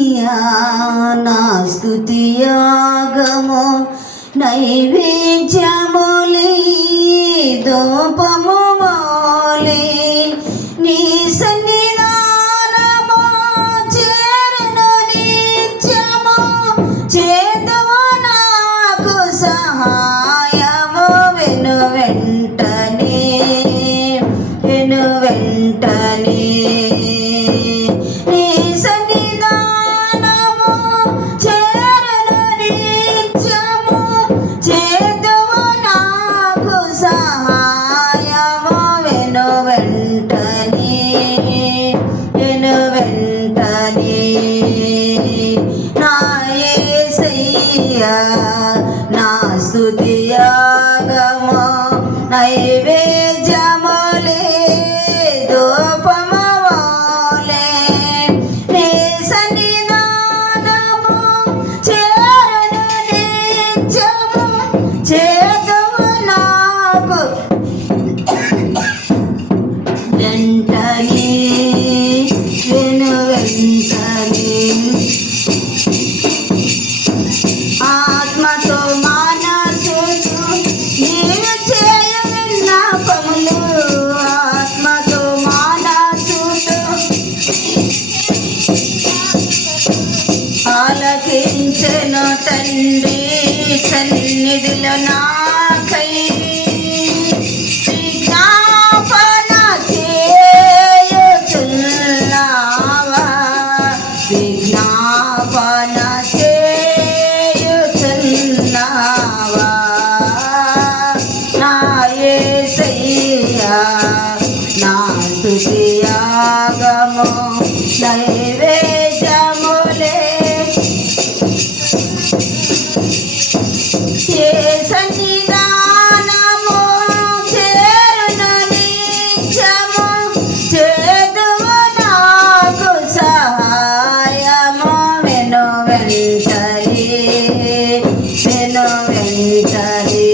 అయ్యా నైవేద్యములి దోపము మౌలి నీ సన్నిధానము చేరును నిత్యము చేతవు నాకు సహా తండ్రి సన్నిధిలో నాకై విజ్ఞాపన చేయుచున్నావా? విజ్ఞాపన చేయుచున్నావా? నా ఏసయ్యా నా తుదియాగము నయ వెంటనే నేను వెంటనే.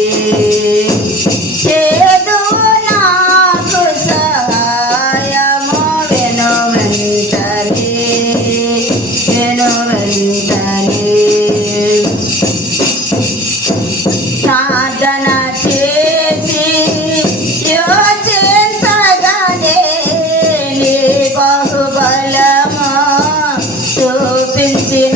చేదు నాకు వెను వెంటనే నేను వెంటనే. సాధన చేసి యోచించగానే చూపించిన